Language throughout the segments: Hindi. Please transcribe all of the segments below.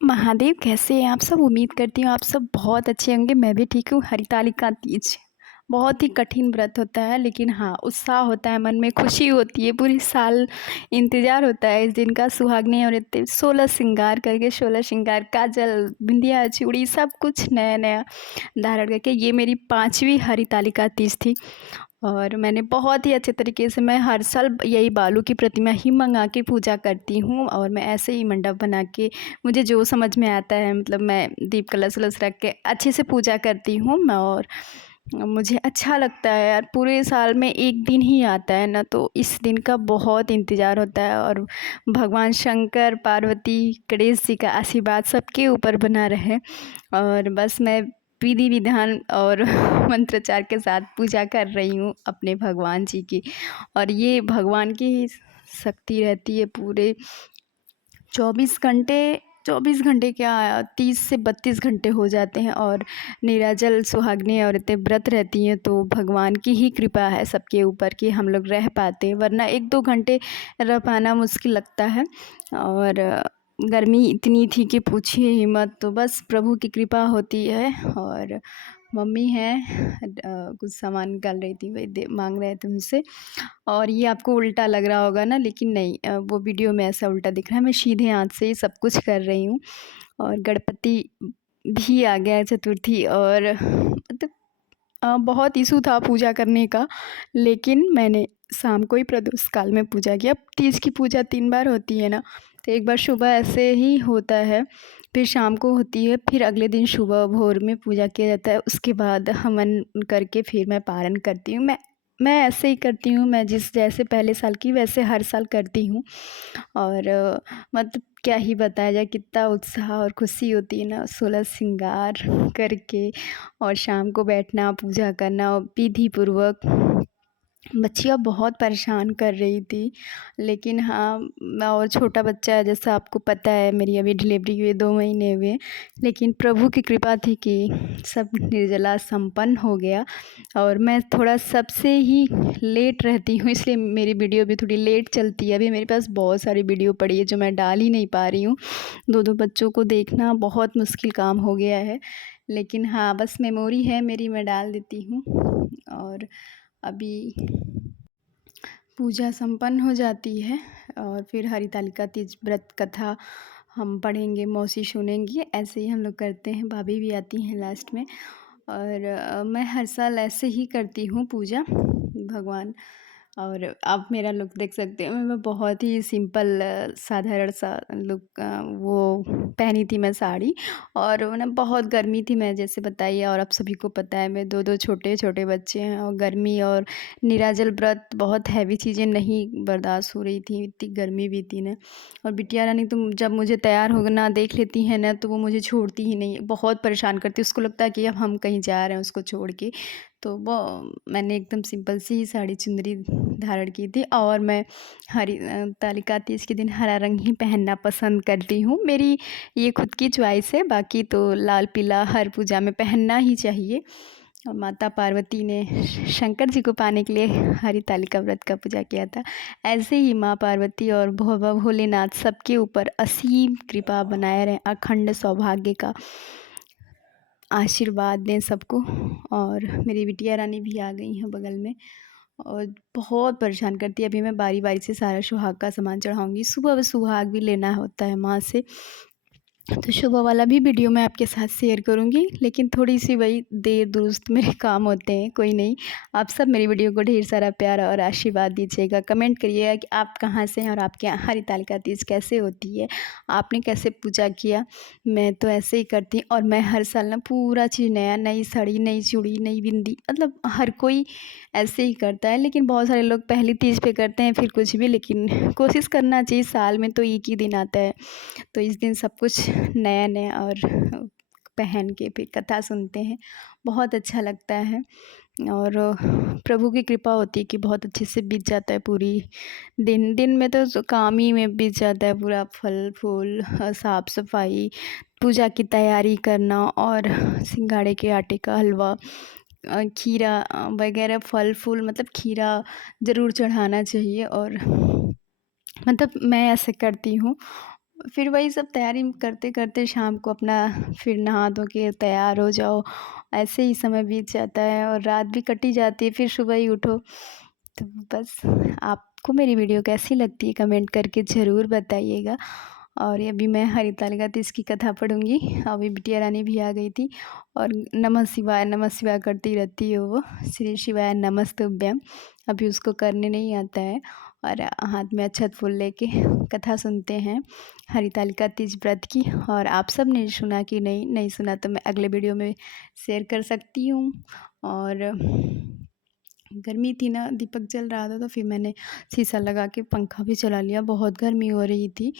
महादेव कैसे हैं आप सब? उम्मीद करती हूँ आप सब बहुत अच्छे होंगे। मैं भी ठीक हूँ। हरितालिका तीज बहुत ही कठिन व्रत होता है, लेकिन हाँ, उत्साह होता है, मन में खुशी होती है, पूरी साल इंतज़ार होता है इस दिन का। सुहागनें औरतें 16 श्रृंगार करके, 16 श्रृंगार, काजल, बिंदिया, चूड़ी सब कुछ नया-नया धारण करके। ये मेरी 5वीं हरितालिका तीज थी और मैंने बहुत ही अच्छे तरीके से, मैं हर साल यही बालू की प्रतिमा ही मंगा के पूजा करती हूँ और मैं ऐसे ही मंडप बना के, मुझे जो समझ में आता है, मतलब मैं दीप कलश वलश रख के अच्छे से पूजा करती हूँ। और मुझे अच्छा लगता है यार, पूरे साल में एक दिन ही आता है ना, तो इस दिन का बहुत इंतज़ार होता है। और भगवान शंकर, पार्वती, गणेश जी का आशीर्वाद सबके ऊपर बना रहे। और बस मैं विधि विधान और मंत्रोच्चार के साथ पूजा कर रही हूँ अपने भगवान जी की। और ये भगवान की ही शक्ति रहती है। पूरे 24 घंटे, 24 घंटे क्या, 30 से 32 घंटे हो जाते हैं और निराजल सुहागनें औरतें व्रत रहती हैं, तो भगवान की ही कृपा है सबके ऊपर कि हम लोग रह पाते हैं, वरना 1-2 घंटे रह पाना मुश्किल लगता है। और गर्मी इतनी थी कि पूछिए ही मत। तो बस प्रभु की कृपा होती है। और मम्मी हैं कुछ सामान निकाल रही थी, वही दे मांग रहे थे मुझसे। और ये आपको उल्टा लग रहा होगा ना, लेकिन नहीं, वो वीडियो में ऐसा उल्टा दिख रहा है। मैं सीधे हाथ से ही सब कुछ कर रही हूँ। और गणपति भी आ गया है, चतुर्थी। और मतलब बहुत इशू था पूजा करने का, लेकिन मैंने शाम को ही प्रदोष काल में पूजा किया। अब तीज की पूजा 3 बार होती है ना, तो एक बार सुबह ऐसे ही होता है, फिर शाम को होती है, फिर अगले दिन सुबह भोर में पूजा किया जाता है। उसके बाद हवन करके फिर मैं पारण करती हूँ। मैं ऐसे ही करती हूँ, मैं जैसे पहले साल की वैसे हर साल करती हूँ। और मतलब क्या ही बताया जाए, कितना उत्साह और खुशी होती है ना, 16 श्रृंगार करके और शाम को बैठना, पूजा करना विधि पूर्वक। बच्चियाँ बहुत परेशान कर रही थी, लेकिन हाँ, और छोटा बच्चा है, जैसा आपको पता है, मेरी अभी डिलीवरी हुई 2 महीने हुए। लेकिन प्रभु की कृपा थी कि सब निर्जला संपन्न हो गया। और मैं थोड़ा सबसे ही लेट रहती हूँ, इसलिए मेरी वीडियो भी थोड़ी लेट चलती है। अभी मेरे पास बहुत सारी वीडियो पड़ी है जो मैं डाल ही नहीं पा रही हूँ। 2-2 बच्चों को देखना बहुत मुश्किल काम हो गया है, लेकिन हाँ, बस मेमोरी है मेरी, मैं डाल देती हूँ। और अभी पूजा संपन्न हो जाती है और फिर हरितालिका तीज व्रत कथा हम पढ़ेंगे, मौसी सुनेंगी। ऐसे ही हम लोग करते हैं, भाभी भी आती हैं लास्ट में। और मैं हर साल ऐसे ही करती हूँ पूजा भगवान। और आप मेरा लुक देख सकते हो, मैं बहुत ही सिंपल साधारण सा लुक वो पहनी थी मैं साड़ी। और वो ना बहुत गर्मी थी, मैं जैसे बताइए, और आप सभी को पता है, मैं 2-2 छोटे-छोटे बच्चे हैं और गर्मी और निराजल व्रत, बहुत हैवी चीज़ें नहीं बर्दाश्त हो रही थी, इतनी गर्मी भी थी ना। और बिटिया रानी तो जब मुझे तैयार होना देख लेती है ना, तो वो मुझे छोड़ती ही नहीं, बहुत परेशान करती है। उसको लगता है कि अब हम कहीं जा रहे हैं उसको छोड़ के। तो वो मैंने एकदम सिंपल सी ही साड़ी चुंदरी धारण की थी। और मैं तालिका तीज के दिन हरा रंग ही पहनना पसंद करती हूँ। मेरी ये खुद की चॉइस है, बाकी तो लाल पीला हर पूजा में पहनना ही चाहिए। और माता पार्वती ने शंकर जी को पाने के लिए हरितालिका व्रत का पूजा किया था। ऐसे ही माँ पार्वती और बाबा भोलेनाथ सबके ऊपर असीम कृपा बनाए रहे, अखंड सौभाग्य का आशीर्वाद दें सबको। और मेरी बिटिया रानी भी आ गई हैं बगल में और बहुत परेशान करती है। अभी मैं बारी बारी से सारा सुहाग का सामान चढ़ाऊँगी। सुबह सुहाग भी लेना होता है माँ से, तो सुबह वाला भी वीडियो मैं आपके साथ शेयर करूँगी, लेकिन थोड़ी-सी वही देर दुरुस्त मेरे काम होते हैं, कोई नहीं। आप सब मेरी वीडियो को ढेर सारा प्यार और आशीर्वाद दीजिएगा। कमेंट करिएगा कि आप कहाँ से हैं और आपके यहाँ हरितालिका तीज कैसे होती है, आपने कैसे पूजा किया। मैं तो ऐसे ही करती और मैं हर साल ना पूरा चीज़ नया, नई साड़ी, नई चूड़ी, नई बिंदी, मतलब हर कोई ऐसे ही करता है। लेकिन बहुत सारे लोग पहली तीज पे करते हैं, फिर कुछ भी, लेकिन कोशिश करना चाहिए, साल में तो एक ही दिन आता है, तो इस दिन सब कुछ नया-नया और पहन के फिर कथा सुनते हैं, बहुत अच्छा लगता है। और प्रभु की कृपा होती है कि बहुत अच्छे से बीत जाता है पूरी दिन। दिन में तो काम ही में बीत जाता है पूरा, फल फूल, साफ सफाई, पूजा की तैयारी करना और सिंघाड़े के आटे का हलवा, खीरा वगैरह फल फूल, मतलब खीरा ज़रूर चढ़ाना चाहिए। और मतलब मैं ऐसे करती हूँ। फिर वही सब तैयारी करते करते शाम को अपना फिर नहा धो के तैयार हो जाओ, ऐसे ही समय बीत जाता है और रात भी कटी जाती है, फिर सुबह ही उठो। तो बस, आपको मेरी वीडियो कैसी लगती है कमेंट करके ज़रूर बताइएगा। और अभी मैं हरितालिका तीज की कथा पढ़ूँगी। अभी बिटिया रानी भी आ गई थी और नमः शिवाय करती रहती है वो, श्री शिवाय नमस्तुभ्यम। अभी उसको करने नहीं आता है और हाथ में अक्षत फूल लेके कथा सुनते हैं हरितालिका तीज व्रत की। और आप सब ने सुना कि नहीं सुना तो मैं अगले वीडियो में शेयर कर सकती हूँ। और गर्मी थी ना, दीपक जल रहा था तो फिर मैंने शीशा लगा के पंखा भी चला लिया, बहुत गर्मी हो रही थी।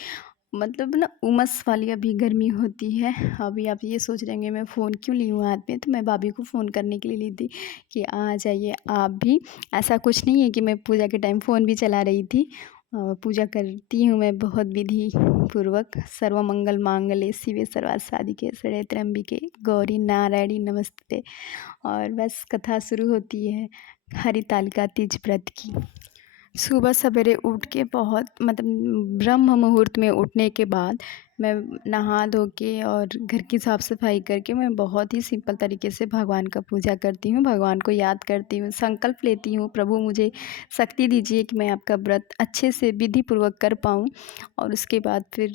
मतलब ना उमस वाली अभी गर्मी होती है। अभी आप ये सोच रहे होंगे मैं फ़ोन क्यों ली हूँ हाथ में, तो मैं भाभी को फ़ोन करने के लिए ली थी कि आ जाइए आप भी। ऐसा कुछ नहीं है कि मैं पूजा के टाइम फ़ोन भी चला रही थी। पूजा करती हूँ मैं बहुत विधि पूर्वक। सर्वमंगल मांगल्ये शिवे सर्वार्थ साधिके शरण्ये त्र्यंबिके गौरी नारायणी नमस्ते। और बस कथा शुरू होती है हरितालिका तीज व्रत की। सुबह सवेरे उठ के बहुत मतलब ब्रह्म मुहूर्त में उठने के बाद मैं नहा धो के और घर की साफ़ सफाई करके मैं बहुत ही सिंपल तरीके से भगवान का पूजा करती हूँ, भगवान को याद करती हूँ, संकल्प लेती हूँ प्रभु मुझे शक्ति दीजिए कि मैं आपका व्रत अच्छे से विधि पूर्वक कर पाऊँ। और उसके बाद फिर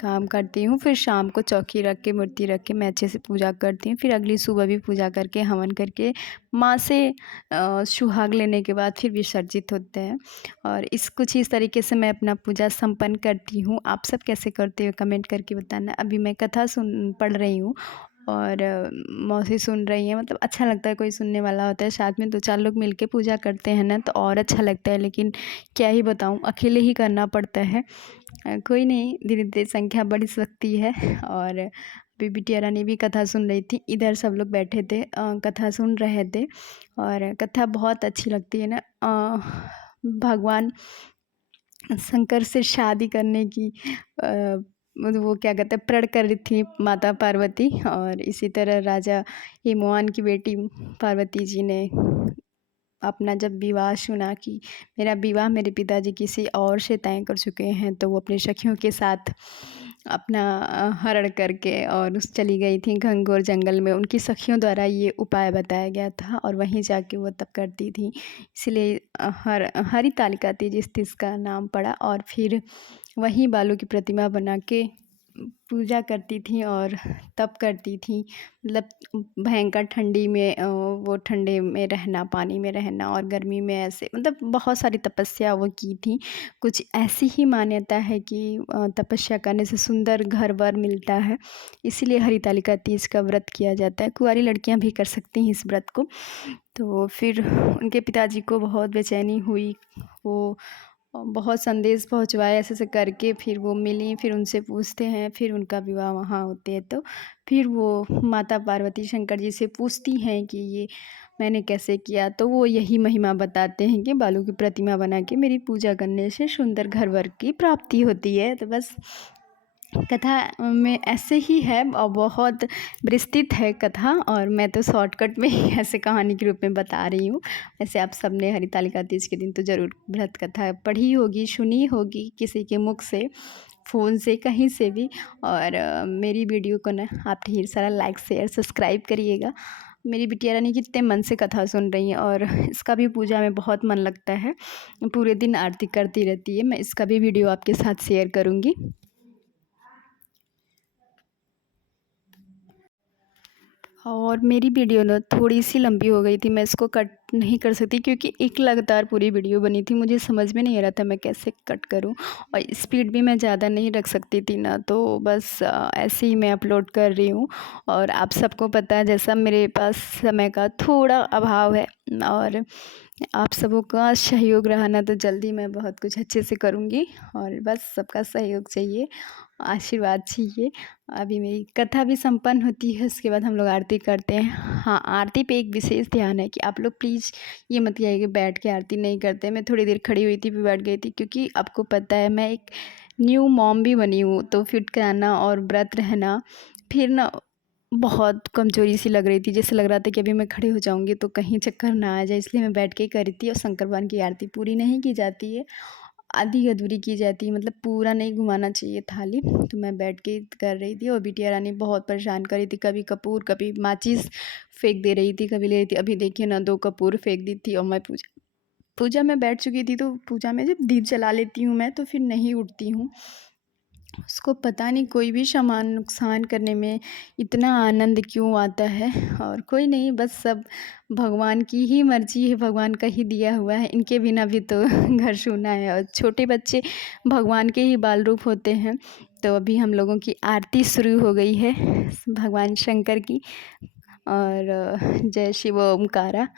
काम करती हूँ। फिर शाम को चौकी रख के मूर्ति रख के मैं अच्छे से पूजा करती हूँ। फिर अगली सुबह भी पूजा करके हवन करके माँ से सुहाग लेने के बाद फिर विसर्जित होते हैं। और कुछ इस तरीके से मैं अपना पूजा संपन्न करती हूँ। आप सब कैसे करते हो कमेंट करके बताना। अभी मैं कथा पढ़ रही हूँ और मौसी सुन रही हैं। मतलब अच्छा लगता है, कोई सुनने वाला होता है, साथ में 2-4 लोग मिलके पूजा करते हैं ना तो और अच्छा लगता है। लेकिन क्या ही बताऊँ, अकेले ही करना पड़ता है। कोई नहीं, धीरे धीरे संख्या बढ़ सकती है। और अभी बिटिया रानी भी कथा सुन रही थी, इधर सब लोग बैठे थे कथा सुन रहे थे। और कथा बहुत अच्छी लगती है ना। भगवान शंकर से शादी करने की वो क्या कहते हैं प्रण कर रही थी माता पार्वती। और इसी तरह राजा हिमवान की बेटी पार्वती जी ने अपना जब विवाह सुना कि मेरा विवाह मेरे पिताजी किसी और से तय कर चुके हैं, तो वो अपने सखियों के साथ अपना हरण करके और उस चली गई थी घंघोर जंगल में। उनकी सखियों द्वारा ये उपाय बताया गया था और वहीं जाके वो तप करती थी, इसलिए हरितालिका तीज इस तीज का नाम पड़ा। और फिर वहीं बालू की प्रतिमा बना के पूजा करती थी और तप करती थी। मतलब भयंकर ठंडी में वो ठंडे में रहना, पानी में रहना, और गर्मी में ऐसे मतलब बहुत सारी तपस्या वो की थी। कुछ ऐसी ही मान्यता है कि तपस्या करने से सुंदर घर वर मिलता है, इसीलिए हरितालिका तीज का व्रत किया जाता है। कुंवारी लड़कियां भी कर सकती हैं इस व्रत को। तो फिर उनके पिताजी को बहुत बेचैनी हुई, वो बहुत संदेश पहुँचवाए ऐसे ऐसे करके। फिर वो मिली, फिर उनसे पूछते हैं, फिर उनका विवाह वहाँ होते हैं। तो फिर वो माता पार्वती शंकर जी से पूछती हैं कि ये मैंने कैसे किया, तो वो यही महिमा बताते हैं कि बालू की प्रतिमा बना के मेरी पूजा करने से सुंदर घर वर की प्राप्ति होती है। तो बस कथा में ऐसे ही है और बहुत विस्तृत है कथा, और मैं तो शॉर्टकट में ही ऐसे कहानी के रूप में बता रही हूँ। वैसे आप सबने हरितालिका तीज के दिन तो ज़रूर व्रत कथा पढ़ी होगी, सुनी होगी किसी के मुख से, फ़ोन से, कहीं से भी। और मेरी वीडियो को ना आप ढेर सारा लाइक शेयर सब्सक्राइब करिएगा। मेरी बिटिया रानी कितने मन से कथा सुन रही हैं और इसका भी पूजा में बहुत मन लगता है, पूरे दिन आरती करती रहती है। मैं इसका भी वीडियो आपके साथ शेयर करूँगी। और मेरी वीडियो ना थोड़ी सी लंबी हो गई थी, मैं इसको कट नहीं कर सकती क्योंकि एक लगातार पूरी वीडियो बनी थी। मुझे समझ में नहीं आ रहा था मैं कैसे कट करूं, और स्पीड भी मैं ज़्यादा नहीं रख सकती थी ना, तो बस ऐसे ही मैं अपलोड कर रही हूँ। और आप सबको पता है जैसा मेरे पास समय का थोड़ा अभाव है, और आप सबों का सहयोग रहा ना तो जल्दी मैं बहुत कुछ अच्छे से करूँगी। और बस सबका सहयोग चाहिए, आशीर्वाद चाहिए। अभी मेरी कथा भी संपन्न होती है, उसके बाद हम लोग आरती करते हैं। हाँ, आरती पे एक विशेष ध्यान है कि आप लोग प्लीज़ ये मत कहिए कि बैठ के आरती नहीं करते। मैं थोड़ी देर खड़ी हुई थी फिर बैठ गई थी, क्योंकि आपको पता है मैं एक न्यू मॉम भी बनी हूँ, तो फिट कराना और व्रत रहना फिर ना बहुत कमज़ोरी सी लग रही थी। जैसे लग रहा था कि अभी मैं खड़ी हो जाऊँगी तो कहीं चक्कर ना आ जाए, इसलिए मैं बैठ के ही कर रही थी। और शंकर भगवान की आरती पूरी नहीं की जाती है, आधी अधूरी की जाती है, मतलब पूरा नहीं घुमाना चाहिए थाली। तो मैं बैठ के कर रही थी और बिटिया रानी बहुत परेशान कर रही थी, कभी कपूर कभी माचिस फेंक दे रही थी, कभी ले रही थी। अभी देखिए ना 2 कपूर फेंक दी थी और मैं पूजा पूजा में बैठ चुकी थी। तो पूजा में जब दीप जला लेती हूँ मैं तो फिर नहीं उठती हूँ। उसको पता नहीं कोई भी सामान नुकसान करने में इतना आनंद क्यों आता है। और कोई नहीं, बस सब भगवान की ही मर्ज़ी है, भगवान का ही दिया हुआ है। इनके बिना भी तो घर सूना है और छोटे बच्चे भगवान के ही बाल रूप होते हैं। तो अभी हम लोगों की आरती शुरू हो गई है भगवान शंकर की। और जय शिव ओमकारा,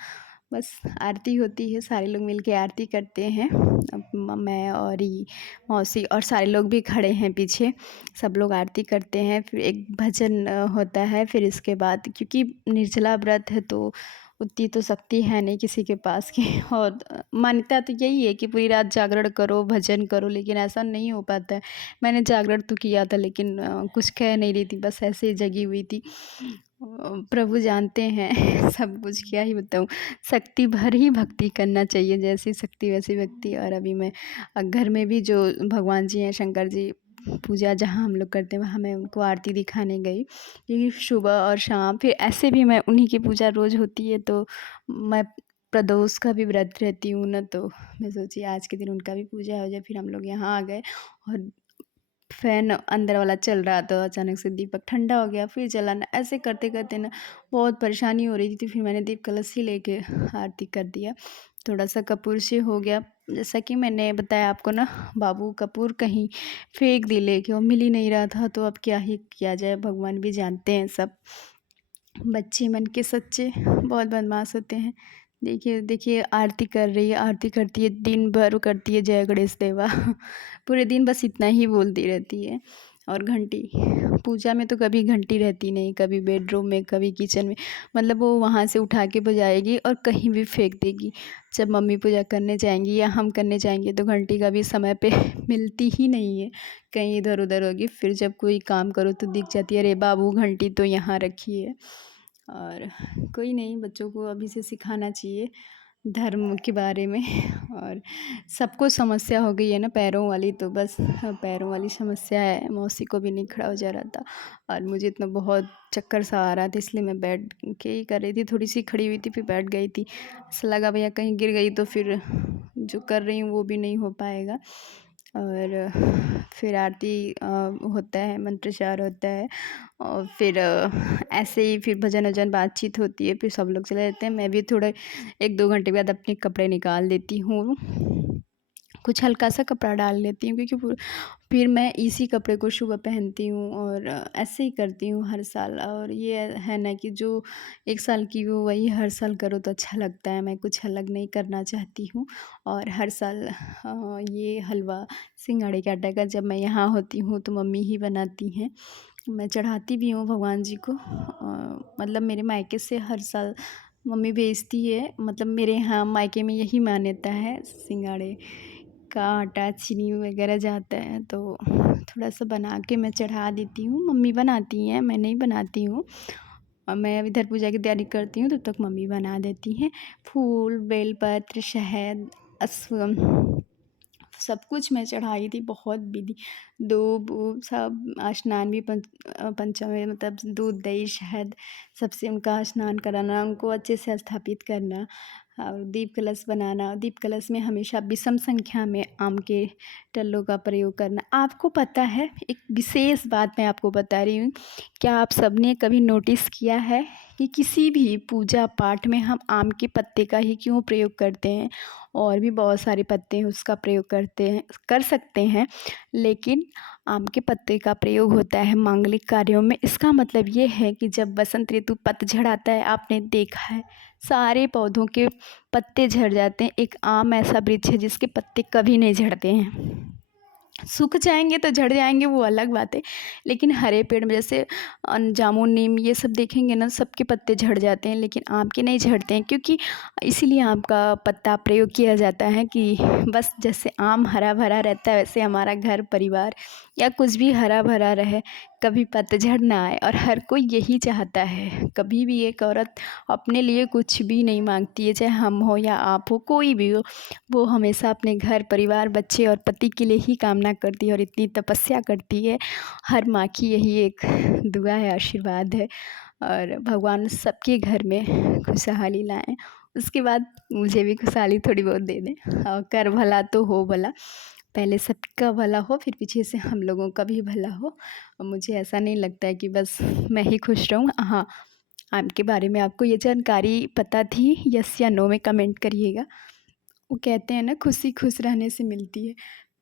बस आरती होती है, सारे लोग मिलके आरती करते हैं। अब मैं और ये मौसी और सारे लोग भी खड़े हैं पीछे, सब लोग आरती करते हैं। फिर एक भजन होता है। फिर इसके बाद, क्योंकि निर्जला व्रत है तो उतनी तो शक्ति है नहीं किसी के पास की। और मान्यता तो यही है कि पूरी रात जागरण करो, भजन करो, लेकिन ऐसा नहीं हो पाता है। मैंने जागरण तो किया था, लेकिन कुछ कह नहीं रही थी, बस ऐसे ही जगी हुई थी। प्रभु जानते हैं सब कुछ, क्या ही बताऊँ। शक्ति भर ही भक्ति करना चाहिए, जैसी शक्ति वैसी भक्ति। और अभी मैं घर में भी जो भगवान जी हैं, शंकर जी, पूजा जहाँ हम लोग करते हैं वहाँ मैं उनको आरती दिखाने गई। क्योंकि सुबह और शाम फिर ऐसे भी मैं उन्हीं की पूजा रोज़ होती है, तो मैं प्रदोष का भी व्रत रहती हूँ ना। तो मैं सोची आज के दिन उनका भी पूजा हो जाए। फिर हम लोग यहाँ आ गए और फ़ैन अंदर वाला चल रहा था, अचानक से दीपक ठंडा हो गया, फिर जलाना, ऐसे करते करते ना बहुत परेशानी हो रही थी। फिर मैंने दीप कलश ही लेके आरती कर दिया। थोड़ा सा कपूर से हो गया। जैसा कि मैंने बताया आपको ना, बाबू कपूर कहीं फेंक दी लेके और मिल ही नहीं रहा था। तो अब क्या ही किया जाए, भगवान भी जानते हैं सब। बच्चे मन के सच्चे बहुत बदमाश होते हैं। देखिए देखिए आरती कर रही है, आरती करती है, दिन भर करती है जय गणेश देवा पूरे दिन बस इतना ही बोलती रहती है। और घंटी, पूजा में तो कभी घंटी रहती नहीं, कभी बेडरूम में, कभी किचन में, मतलब वो वहाँ से उठा के बजाएगी और कहीं भी फेंक देगी। जब मम्मी पूजा करने जाएंगी या हम करने जाएंगे तो घंटी का भी समय पे मिलती ही नहीं है, कहीं इधर उधर होगी। फिर जब कोई काम करो तो दिख जाती है, अरे बाबू घंटी तो यहाँ रखी है। और कोई नहीं, बच्चों को अभी से सिखाना चाहिए धर्म के बारे में। और सबको समस्या हो गई है ना पैरों वाली, तो बस पैरों वाली समस्या है। मौसी को भी नहीं खड़ा हो जा रहा था और मुझे इतना बहुत चक्कर सा आ रहा था, इसलिए मैं बैठ के ही कर रही थी। थोड़ी सी खड़ी हुई थी, फिर बैठ गई थी। ऐसा लगा भैया कहीं गिर गई तो फिर जो कर रही हूँ वो भी नहीं हो पाएगा। और फिर आरती होता है, मंत्रोच्चार होता है। और फिर ऐसे ही फिर भजन वजन बातचीत होती है, फिर सब लोग चले जाते हैं। मैं भी थोड़े 1-2 घंटे बाद अपने कपड़े निकाल देती हूँ, कुछ हल्का सा कपड़ा डाल लेती हूँ, क्योंकि फिर मैं इसी कपड़े को सुबह पहनती हूँ। और ऐसे ही करती हूँ हर साल। और ये है ना कि जो 1 साल की हो वही हर साल करो तो अच्छा लगता है। मैं कुछ अलग नहीं करना चाहती हूँ। और हर साल ये हलवा सिंघाड़े के आटे का जब मैं यहाँ होती हूँ तो मम्मी ही बनाती हैं। मैं चढ़ाती भी हूँ भगवान जी को। मतलब मेरे मायके से हर साल मम्मी भेजती है, मतलब मेरे यहाँ मायके में यही मान्यता है, सिंघाड़े का आटा चीनी वगैरह जाता है तो थोड़ा सा बना के मैं चढ़ा देती हूँ। मम्मी बनाती हैं, मैं नहीं बनाती हूँ। और मैं अब इधर पूजा की तैयारी करती हूँ, तब तक मम्मी बना देती हैं। फूल, बेलपत्र, शहद, अश्वगंध सब कुछ मैं चढ़ाई थी, बहुत विधि, दूब ऊब सब, स्नान भी पंचमी मतलब दूध दही शहद सबसे उनका स्नान कराना, उनको अच्छे से स्थापित करना और दीप कलश बनाना। दीप कलश में हमेशा विषम संख्या में आम के टल्लों का प्रयोग करना। आपको पता है, एक विशेष बात मैं आपको बता रही हूँ, क्या आप सबने कभी नोटिस किया है कि किसी भी पूजा पाठ में हम आम के पत्ते का ही क्यों प्रयोग करते हैं? और भी बहुत सारे पत्ते हैं उसका प्रयोग करते हैं, कर सकते हैं, लेकिन आम के पत्ते का प्रयोग होता है मांगलिक कार्यों में। इसका मतलब ये है कि जब बसंत ऋतु पतझड़ आता है, आपने देखा है सारे पौधों के पत्ते झड़ जाते हैं। एक आम ऐसा वृक्ष है जिसके पत्ते कभी नहीं झड़ते हैं, सूख जाएंगे तो झड़ जाएंगे वो अलग बात है, लेकिन हरे पेड़ में जैसे जामुन नीम ये सब देखेंगे ना, सबके पत्ते झड़ जाते हैं, लेकिन आम के नहीं झड़ते हैं। क्योंकि इसीलिए आम का पत्ता प्रयोग किया जाता है कि बस जैसे आम हरा भरा रहता है वैसे हमारा घर परिवार या कुछ भी हरा भरा रहे। कभी पतझड़ ना आए, और हर कोई यही चाहता है। कभी भी एक औरत अपने लिए कुछ भी नहीं मांगती है, चाहे हम हो या आप हो, कोई भी हो। वो हमेशा अपने घर परिवार बच्चे और पति के लिए ही कामना करती है और इतनी तपस्या करती है। हर माँ की यही एक दुआ है, आशीर्वाद है। और भगवान सबके घर में खुशहाली लाएं। उसके बाद मुझे भी खुशहाली थोड़ी बहुत दे दें। और कर भला तो हो भला, पहले सबका भला हो, फिर पीछे से हम लोगों का भी भला हो। और मुझे ऐसा नहीं लगता है कि बस मैं ही खुश रहूँ। हाँ, आपके बारे में आपको ये जानकारी पता थी? यस या नो में कमेंट करिएगा। वो कहते हैं ना, खुशी खुश रहने से मिलती है।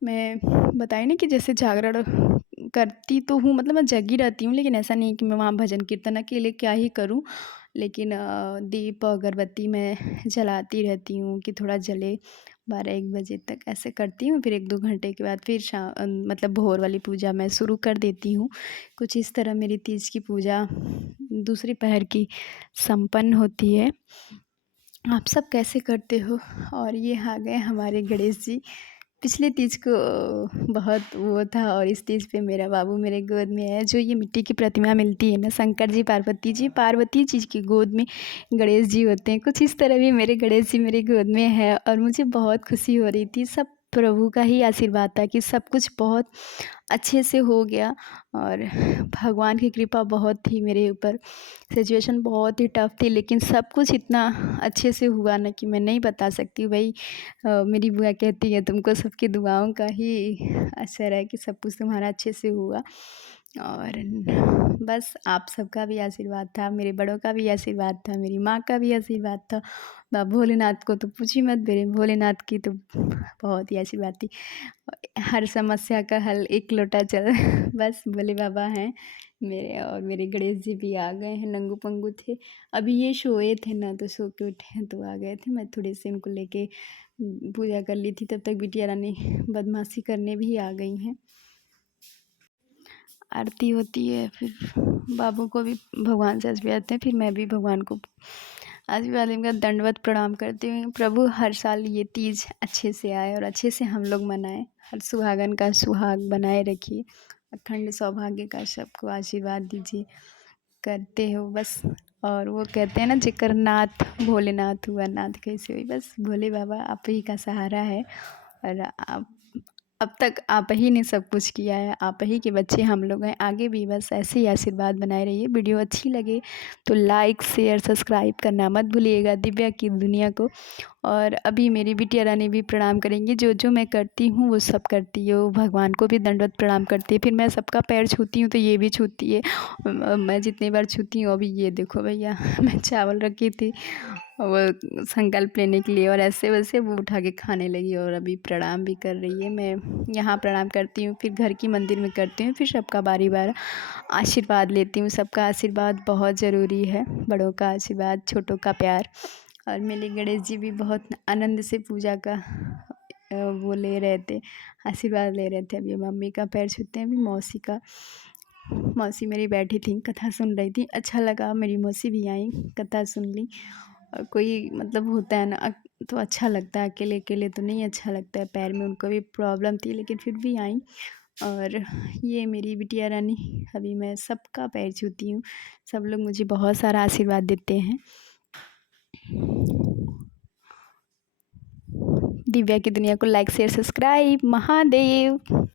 मैं बताई ना कि जैसे जागरण करती तो हूँ, मतलब मैं जगी रहती हूँ, लेकिन ऐसा नहीं है कि मैं वहाँ भजन कीर्तन अकेले क्या ही करूँ। लेकिन दीप अगरबत्ती मैं जलाती रहती हूँ कि थोड़ा जले, 12-1 बजे तक ऐसे करती हूँ। फिर 1-2 घंटे के बाद फिर मतलब भोर वाली पूजा मैं शुरू कर देती हूँ। कुछ इस तरह मेरी तीज की पूजा दूसरी पहर की संपन्न होती है। आप सब कैसे करते हो? और ये आ गए हमारे गणेश जी। पिछले तीज को बहुत वो था, और इस तीज पे मेरा बाबू मेरे गोद में है। जो ये मिट्टी की प्रतिमा मिलती है ना, शंकर जी पार्वती जी की गोद में गणेश जी होते हैं। कुछ इस तरह भी मेरे गणेश जी मेरे गोद में है, और मुझे बहुत खुशी हो रही थी। सब प्रभु का ही आशीर्वाद था कि सब कुछ बहुत अच्छे से हो गया, और भगवान की कृपा बहुत थी मेरे ऊपर। सिचुएशन बहुत ही टफ थी, लेकिन सब कुछ इतना अच्छे से हुआ ना कि मैं नहीं बता सकती भाई। मेरी बुआ कहती है तुमको सबकी दुआओं का ही असर है कि सब कुछ तुम्हारा अच्छे से हुआ। और बस आप सबका भी आशीर्वाद था, मेरे बड़ों का भी आशीर्वाद था, मेरी माँ का भी आशीर्वाद था। भोलेनाथ को तो पूछी मत, मेरे भोलेनाथ की तो बहुत ही आशीर्वाद थी। हर समस्या का हल एक लोटा जल बस भोले बाबा हैं मेरे। और मेरे गणेश जी भी आ गए हैं, नंगू पंगू थे। अभी ये सोए थे ना, तो सो के उठे हैं तो आ गए थे। मैं थोड़े से इनको लेके पूजा कर ली थी, तब तक बिटिया रानी बदमाशी करने भी आ गई हैं। आरती होती है, फिर बाबू को भी भगवान से आशीर्वाद देते हैं, फिर मैं भी भगवान को आशीर्वाद लेकर दंडवत प्रणाम करती हूँ। प्रभु हर साल ये तीज अच्छे से आए और अच्छे से हम लोग मनाएं। हर सुहागन का सुहाग बनाए रखिए, अखंड सौभाग्य का सबको आशीर्वाद दीजिए। करते हो बस। और वो कहते हैं ना, जेकर नाथ भोलेनाथ हुआ नाथ कैसे हुई। बस भोले बाबा आप ही का सहारा है, और आप अब तक आप ही ने सब कुछ किया है, आप ही के बच्चे हम लोग हैं। आगे भी बस ऐसे ही आशीर्वाद बनाए रहिए। वीडियो अच्छी लगे तो लाइक शेयर सब्सक्राइब करना मत भूलिएगा दिव्या की दुनिया को। और अभी मेरी बिटिया रानी भी प्रणाम करेंगी। जो जो मैं करती हूँ वो सब करती है। वो भगवान को भी दंडवत प्रणाम करती है, फिर मैं सबका पैर छूती हूँ तो ये भी छूती है। मैं जितनी बार छूती हूँ, अभी ये देखो भैया मैं चावल रखी थी वो संकल्प लेने के लिए, और ऐसे वैसे वो उठा के खाने लगी, और अभी प्रणाम भी कर रही है। मैं यहाँ प्रणाम करती हूँ, फिर घर की मंदिर में करती हूँ, फिर सबका बारी बार आशीर्वाद लेती हूँ। सबका आशीर्वाद बहुत ज़रूरी है, बड़ों का आशीर्वाद, छोटों का प्यार। और मेरे गणेश जी भी बहुत आनंद से पूजा का वो ले रहे थे, आशीर्वाद ले रहे थे। अभी मम्मी का पैर छूते हैं, अभी मौसी का। मौसी मेरी बैठी थी, कथा सुन रही थी, अच्छा लगा। मेरी मौसी भी आई, कथा सुन ली। और कोई मतलब होता है ना, तो अच्छा लगता है। अकेले अकेले तो नहीं अच्छा लगता है। पैर में उनको भी प्रॉब्लम थी, लेकिन फिर भी आई। और ये मेरी बिटिया रानी, अभी मैं सबका पैर छूती हूँ। सब लोग मुझे बहुत सारा आशीर्वाद देते हैं। दिव्या की दुनिया को लाइक शेयर सब्सक्राइब। महादेव।